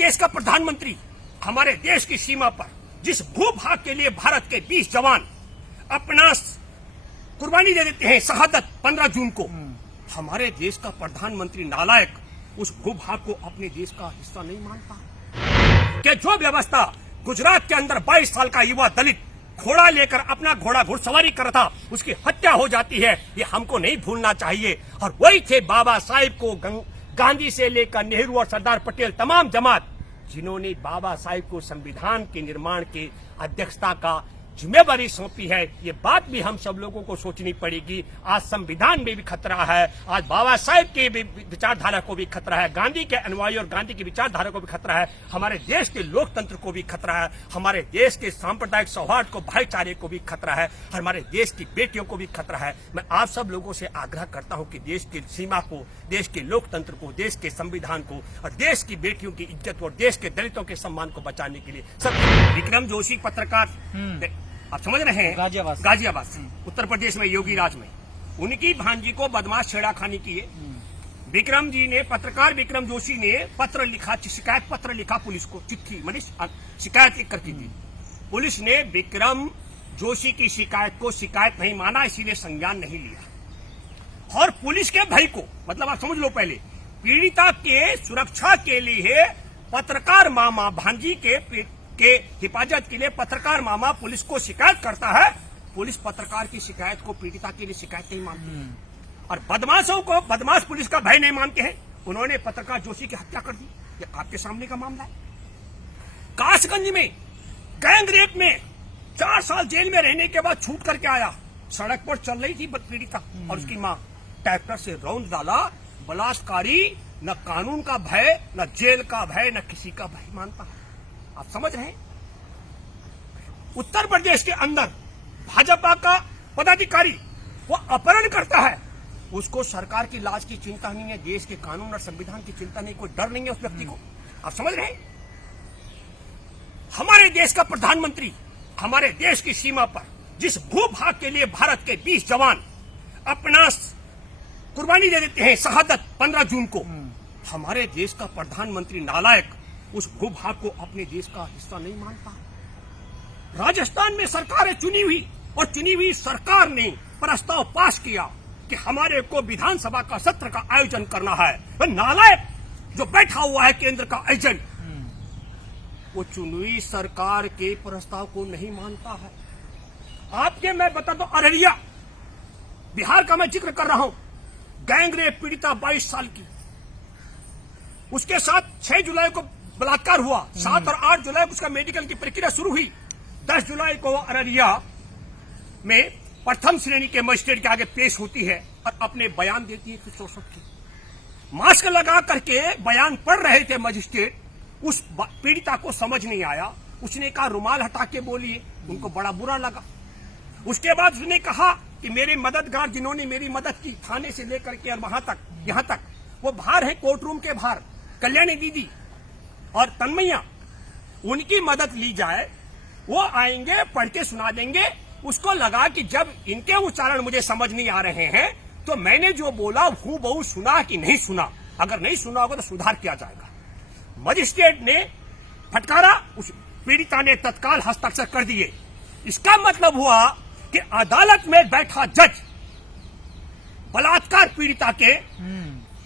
देश का प्रधानमंत्री हमारे देश की सीमा पर जिस भूभाग के लिए भारत के 20 जवान अपना कुर्बानी दे देते हैं, शहादत 15 जून को, हमारे देश का प्रधानमंत्री नालायक उस भूभाग को अपने देश का हिस्सा नहीं मानता। कि जो व्यवस्था गुजरात के अंदर 22 साल का युवा दलित घोड़ा लेकर अपना घोड़ा घुड़सवारी कर रहा था, उसकी हत्या हो जाती है, ये हमको नहीं भूलना चाहिए। और वही थे बाबा साहिब को गांधी से लेकर नेहरू और सरदार पटेल तमाम जमात, जिन्होंने बाबा साहिब को संविधान के निर्माण की अध्यक्षता का जिम्मेवारी सौंपी है। ये बात भी हम सब लोगों को सोचनी पड़ेगी। आज संविधान में भी खतरा है, आज बाबा साहिब के विचारधारा को भी खतरा है, गांधी के अनुयायी और गांधी की विचारधारा को भी खतरा है, हमारे देश के लोकतंत्र को भी खतरा है, हमारे देश के सांप्रदायिक सौहार्द को, भाईचारे को भी खतरा है, हमारे देश की बेटियों को भी खतरा है। मैं आप सब लोगों से आग्रह करता हूं कि देश की सीमा को, देश के लोकतंत्र को, देश के संविधान को और देश की बेटियों की इज्जत को और देश के दलितों के सम्मान को बचाने के लिए सब। विक्रम जोशी पत्रकार, आप समझ रहे हैं, गाजियाबाद से, उत्तर प्रदेश में, योगी राज में, उनकी भांजी को बदमाश छेड़ाखानी की है। विक्रम जी ने, पत्रकार विक्रम जोशी ने पत्र लिखा, शिकायत पत्र लिखा पुलिस को, चिट्ठी मतलब शिकायत एक करती थी। पुलिस ने विक्रम जोशी की शिकायत को शिकायत नहीं माना, इसीलिए संज्ञान नहीं लिया। और पुलिस के भाई को, मतलब आप समझ लो, पहले पीड़िता के सुरक्षा के लिए पत्रकार मामा भांजी के हिफाजत के लिए पत्रकार मामा पुलिस को शिकायत करता है, पुलिस पत्रकार की शिकायत को पीड़िता के लिए शिकायत नहीं मानती। और बदमाशों को बदमाश पुलिस का भय नहीं मानते हैं, उन्होंने पत्रकार जोशी की हत्या कर दी। ये आपके सामने का मामला है। कासगंज में गैंग रेप में 4 साल जेल में रहने के बाद छूट करके आया, सड़क पर चल रही थी पीड़िता और उसकी मां, ट्रैक्टर से रौंद डाला। बलात्कारी न कानून का भय, न जेल का भय, न किसी का भय मानता है। आप समझ रहे हैं, उत्तर प्रदेश के अंदर भाजपा का पदाधिकारी वो अपहरण करता है, उसको सरकार की लाज की चिंता नहीं है, देश के कानून और संविधान की चिंता नहीं, कोई डर नहीं है उस व्यक्ति को। आप समझ रहे हैं, हमारे देश का प्रधानमंत्री हमारे देश की सीमा पर जिस भूभाग के लिए भारत के 20 जवान अपना कुर्बानी दे देते हैं, शहादत 15 जून को, हमारे देश का प्रधानमंत्री नालायक उस भूभाग को अपने देश का हिस्सा नहीं मानता। राजस्थान में सरकार चुनी हुई और चुनी हुई सरकार ने प्रस्ताव पास किया कि हमारे को विधानसभा का सत्र का आयोजन करना है। नालायक जो बैठा हुआ है केंद्र का एजेंट, वो चुनी हुई सरकार के प्रस्ताव को नहीं मानता है। आपके मैं बता दो, अररिया बिहार का मैं जिक्र कर रहा हूं, गैंग रेप पीड़िता 22 साल की, उसके साथ 6 जुलाई को बलात्कार हुआ, 7 और 8 जुलाई को उसका मेडिकल की प्रक्रिया शुरू हुई। 10 जुलाई को अररिया में प्रथम श्रेणी के मजिस्ट्रेट के आगे पेश होती है और अपने बयान देती है कि शोषक की। मास्क लगा करके बयान पढ़ रहे थे मजिस्ट्रेट, उस पीड़िता को समझ नहीं आया, उसने कहा रुमाल हटा के बोलिए, उनको बड़ा बुरा लगा। उसके बाद उसने कहा कि मेरे मददगार जिन्होंने मेरी मदद की थाने से लेकर के और वहां तक, यहां तक, वो बाहर है कोर्ट रूम के बाहर, कल्याणी दीदी और तन्मैया, उनकी मदद ली जाए, वो आएंगे, पढ़ के सुना देंगे। उसको लगा कि जब इनके उच्चारण मुझे समझ नहीं आ रहे हैं तो मैंने जो बोला हूबहू सुना कि नहीं सुना, अगर नहीं सुना होगा तो सुधार किया जाएगा। मजिस्ट्रेट ने फटकारा, उस पीड़िता ने तत्काल हस्ताक्षर कर दिए। इसका मतलब हुआ कि अदालत में बैठा जज बलात्कार पीड़िता के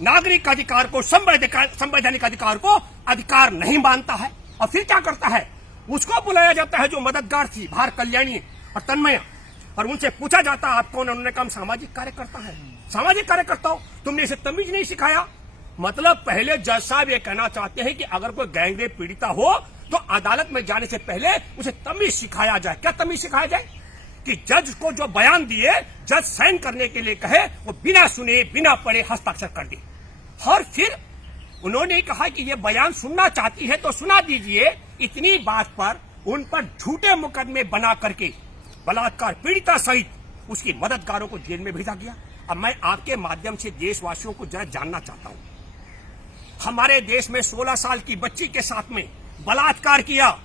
नागरिक अधिकार को, संवैधानिक अधिकार को अधिकार नहीं मानता है। और फिर क्या करता है, उसको बुलाया जाता है जो मददगार थी बाहर, कल्याणी और तन्मया, और उनसे पूछा जाता है आप कौन है। उन्होंने कहा सामाजिक कार्यकर्ता है। सामाजिक कार्यकर्ता हो, तुमने इसे तमीज नहीं सिखाया। मतलब पहले जज साहब ये कहना चाहते हैं कि अगर कोई गैंग रेप पीड़िता हो तो अदालत में जाने से पहले उसे तमीज सिखाया जाए। क्या तमीज सिखाया जाए कि जज को जो बयान दिए, जज साइन करने के लिए कहे, वो बिना सुने बिना पढ़े हस्ताक्षर कर दे। और फिर उन्होंने कहा कि ये बयान सुनना चाहती है तो सुना दीजिए। इतनी बात पर उन पर झूठे मुकदमे बना करके बलात्कार पीड़िता सहित उसकी मददगारों को जेल में भेजा गया। अब मैं आपके माध्यम से देशवासियों को जरा जानना चाहता हूं, हमारे देश में 16 साल की बच्ची के साथ में बलात्कार किया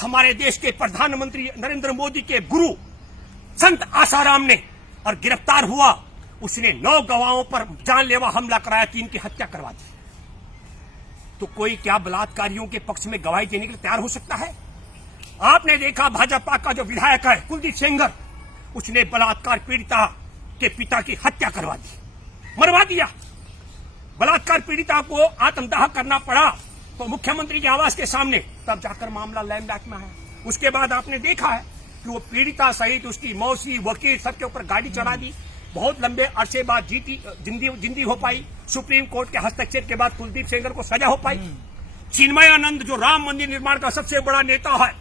हमारे देश के प्रधानमंत्री नरेंद्र मोदी के गुरु संत आसाराम ने, और गिरफ्तार हुआ। उसने 9 गवाहों पर जानलेवा हमला कराया, 3 की हत्या करवा दी। तो कोई क्या बलात्कारियों के पक्ष में गवाही देने के लिए तैयार हो सकता है? आपने देखा भाजपा का जो विधायक है कुलदीप सेंगर, उसने बलात्कार पीड़िता के पिता की हत्या करवा दी, मरवा दिया। बलात्कार पीड़िता को आत्मदाह करना पड़ा तो मुख्यमंत्री के आवास के सामने, तब जाकर मामला लैंडमार्क में आया। उसके बाद आपने देखा है कि वो पीड़िता सहित उसकी मौसी, वकील सबके ऊपर गाड़ी चढ़ा दी। बहुत लंबे अरसे बाद जिंदी हो पाई। सुप्रीम कोर्ट के हस्तक्षेप के बाद कुलदीप सेंगर को सजा हो पाई। चिन्मयानंद जो राम मंदिर निर्माण का सबसे बड़ा नेता है,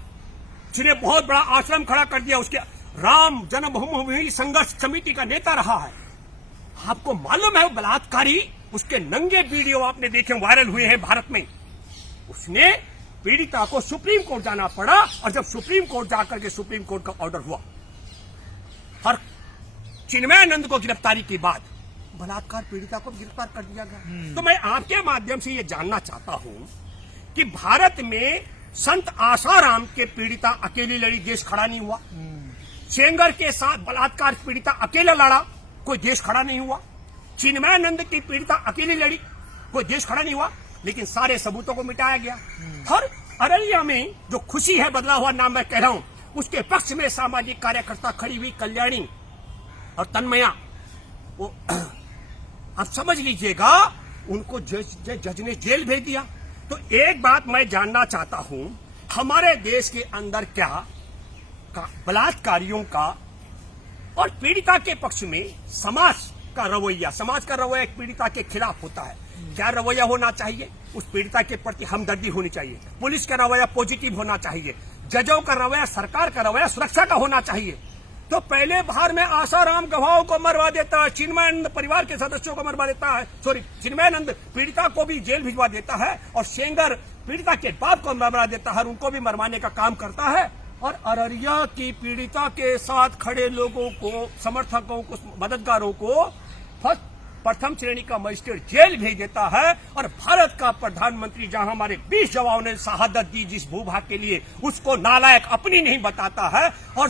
जिन्हें बहुत बड़ा आश्रम खड़ा कर दिया, उसके राम जन्मभूमि संघर्ष समिति का नेता रहा है। आपको मालूम है बलात्कारी, उसके नंगे वीडियो आपने देखे, वायरल हुए हैं भारत में। उसने पीड़िता को सुप्रीम कोर्ट जाना पड़ा और जब सुप्रीम कोर्ट जाकर के सुप्रीम कोर्ट का ऑर्डर हुआ और चिन्मयानंद को गिरफ्तारी के बाद बलात्कार पीड़िता को गिरफ्तार कर दिया गया। तो मैं आपके माध्यम से ये जानना चाहता हूं कि भारत में संत आसाराम के पीड़िता अकेली लड़ी, देश खड़ा नहीं हुआ। सेंगर के साथ बलात्कार पीड़िता अकेला लड़ा, कोई देश खड़ा नहीं हुआ। चिन्मयानंद की पीड़िता अकेली लड़ी, कोई देश खड़ा नहीं हुआ। लेकिन सारे सबूतों को मिटाया गया। और अररिया में जो खुशी है, बदला हुआ नाम मैं कह रहा हूं, उसके पक्ष में सामाजिक कार्यकर्ता खड़ी हुई कल्याणी और तन्मया, वो आप समझ लीजिएगा, उनको जज ने जेल भेज दिया। तो एक बात मैं जानना चाहता हूं, हमारे देश के अंदर क्या बलात्कारियों का और पीड़िता के पक्ष में समाज का रवैया एक पीड़िता के खिलाफ होता है। क्या रवैया होना चाहिए? उस पीड़िता के प्रति हमदर्दी होनी चाहिए। पुलिस का रवैया पॉजिटिव होना चाहिए। जजों का रवैया, सरकार का रवैया सुरक्षा का होना चाहिए। तो पहले बार में आसाराम गवाहों को मरवा देता है, चिन्मयानंद परिवार के सदस्यों को मरवा देता है, चिन्मयानंद पीड़िता को भी जेल भिजवा देता है और सेंगर पीड़िता के बाप को मरवा देता है, उनको भी मरवाने का काम करता है। और अररिया की पीड़िता के साथ खड़े लोगों को, समर्थकों को, मददगारों को प्रथम श्रेणी का मजिस्ट्रेट जेल भेज देता है। और भारत का प्रधानमंत्री, जहां हमारे 20 जवानों ने शहादत दी जिस भूभाग के लिए, उसको नालायक अपनी नहीं बताता है। और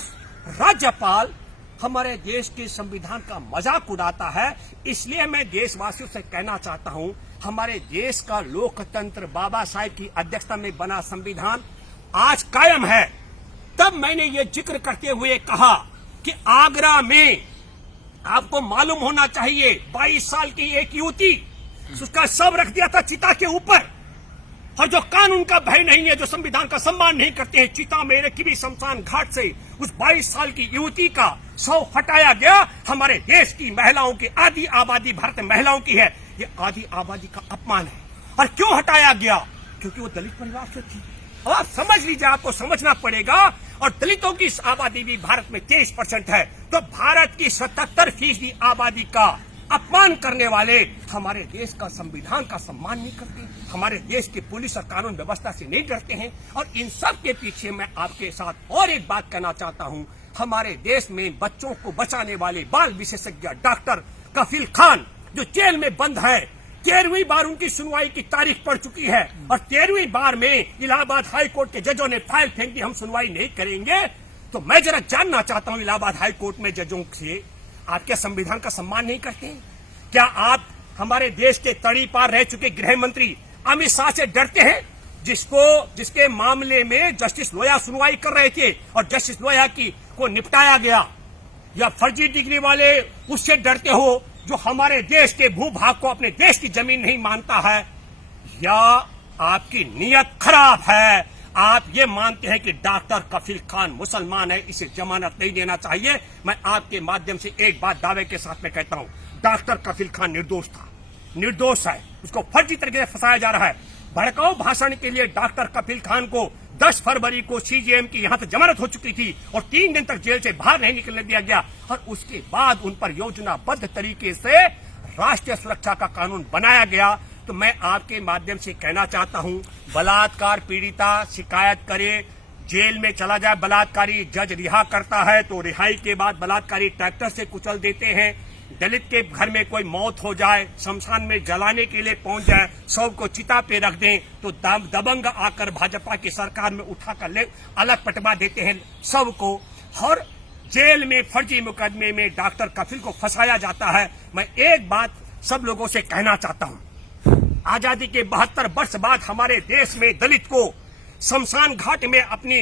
राज्यपाल हमारे देश के संविधान का मजाक उड़ाता है। इसलिए मैं देशवासियों से कहना चाहता हूं, हमारे देश का लोकतंत्र, बाबा साहेब की अध्यक्षता में बना संविधान आज कायम है। तब मैंने ये जिक्र करते हुए कहा कि आगरा में आपको मालूम होना चाहिए 22 साल की एक युवती, उसका शव रख दिया था चिता के ऊपर। और जो कानून का भय नहीं है, जो संविधान का सम्मान नहीं करते हैं, चिता मेरे की भी शमशान घाट से उस 22 साल की युवती का शव हटाया गया। हमारे देश की महिलाओं की आधी आबादी भारत में महिलाओं की है, ये आधी आबादी का अपमान है। और क्यों हटाया गया? क्योंकि वो दलित परिवार से थी। और आप समझ लीजिए, आपको समझना पड़ेगा। और दलितों की आबादी भी भारत में 23% है। तो भारत की 77% आबादी का अपमान करने वाले हमारे देश का संविधान का सम्मान नहीं करते, हमारे देश की पुलिस और कानून व्यवस्था से नहीं डरते हैं। और इन सब के पीछे मैं आपके साथ और एक बात कहना चाहता हूं, हमारे देश में बच्चों को बचाने वाले बाल विशेषज्ञ डॉक्टर कफील खान जो जेल में बंद है, 13वीं बार उनकी सुनवाई की तारीख पड़ चुकी है। और 13वीं बार में इलाहाबाद हाई कोर्ट के जजों ने फाइल फेंक दी, हम सुनवाई नहीं करेंगे। तो मैं जरा जानना चाहता हूं, इलाहाबाद हाई कोर्ट में जजों से आप क्या संविधान का सम्मान नहीं करते? क्या आप हमारे देश के तड़ी पार रह चुके गृह मंत्री अमित शाह से डरते हैं, जिसके मामले में जस्टिस लोया सुनवाई कर रहे थे और जस्टिस लोया को निपटाया गया? या फर्जी डिग्री वाले उससे डरते हो जो हमारे देश के भूभाग को अपने देश की जमीन नहीं मानता है? या आपकी नीयत खराब है, आप ये मानते हैं कि डॉक्टर कफील खान मुसलमान है, इसे जमानत नहीं देना चाहिए? मैं आपके माध्यम से एक बात दावे के साथ में कहता हूं, डॉक्टर कफील खान निर्दोष था, निर्दोष है, उसको फर्जी तरीके से फंसाया जा रहा है। भड़काऊ भाषण के लिए डॉक्टर कफील खान को 10 फरवरी को सीजेएम की यहां से जमानत हो चुकी थी और 3 दिन तक जेल से बाहर नहीं निकलने दिया गया। और उसके बाद उन पर योजनाबद्ध तरीके से राष्ट्रीय सुरक्षा का कानून बनाया गया। तो मैं आपके माध्यम से कहना चाहता हूं, बलात्कार पीड़िता शिकायत करे, जेल में चला जाए बलात्कारी, जज रिहा करता है तो रिहाई के बाद बलात्कारी ट्रैक्टर से कुचल देते हैं। दलित के घर में कोई मौत हो जाए, शमशान में जलाने के लिए पहुंच जाए, शव को चिता पे रख दें तो दबंग आकर भाजपा की सरकार में उठाकर ले अलग पटवा देते हैं शव को। और जेल में फर्जी मुकदमे में डॉक्टर कफील को फंसाया जाता है। मैं एक बात सब लोगों से कहना चाहता हूं, आजादी के 72 वर्ष बाद हमारे देश में दलित को शमशान घाट में अपनी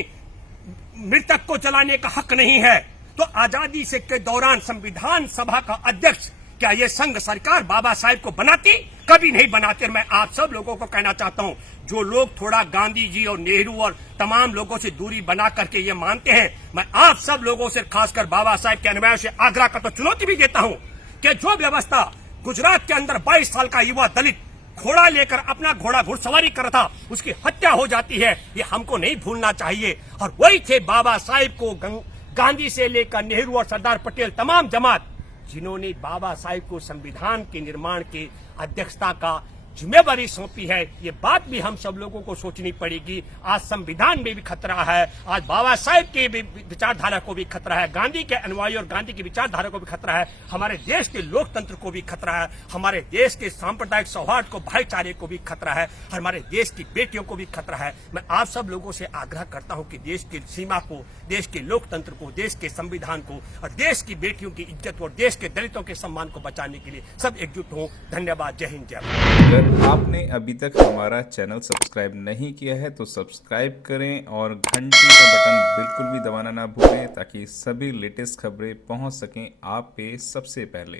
मृतक को जलाने का हक नहीं है, तो आजादी से के दौरान संविधान सभा का अध्यक्ष क्या ये संघ सरकार बाबा साहेब को बनाती? कभी नहीं बनाते। मैं आप सब लोगों को कहना चाहता हूं, जो लोग थोड़ा गांधी जी और नेहरू और तमाम लोगों से दूरी बना करके ये मानते हैं, मैं आप सब लोगों से खासकर बाबा साहेब के अनुयायियों से आग्रह करता, चुनौती भी देता हूं कि जो व्यवस्था गुजरात के अंदर 22 साल का युवा दलित घोड़ा लेकर अपना घोड़ा घुड़सवारी कर रहा था, उसकी हत्या हो जाती है, ये हमको नहीं भूलना चाहिए। और वही थे बाबा साहेब को गांधी से लेकर नेहरू और सरदार पटेल तमाम जमात, जिन्होंने बाबा साहेब को संविधान के निर्माण की अध्यक्षता का जिम्मेवारी सौंपी है। ये बात भी हम सब लोगों को सोचनी पड़ेगी। आज संविधान में भी खतरा है, आज बाबा साहेब के भी विचारधारा को भी खतरा है, गांधी के अनुयायी और गांधी की विचारधारा को भी खतरा है, हमारे देश के लोकतंत्र को भी खतरा है, हमारे देश के सांप्रदायिक सौहार्द को, भाईचारे को भी खतरा है, हमारे देश की बेटियों को भी खतरा है। मैं आप सब लोगों से आग्रह करता हूं कि देश की सीमा को, देश के लोकतंत्र को, देश के संविधान को और देश की बेटियों की इज्जत और देश के दलितों के सम्मान को बचाने के लिए सब एकजुट हों। धन्यवाद। जय हिंद, जय भारत। अगर आपने अभी तक हमारा चैनल सब्सक्राइब नहीं किया है तो सब्सक्राइब करें और घंटी का बटन बिल्कुल भी दबाना ना भूलें, ताकि सभी लेटेस्ट खबरें पहुंच सकें आप पे सबसे पहले।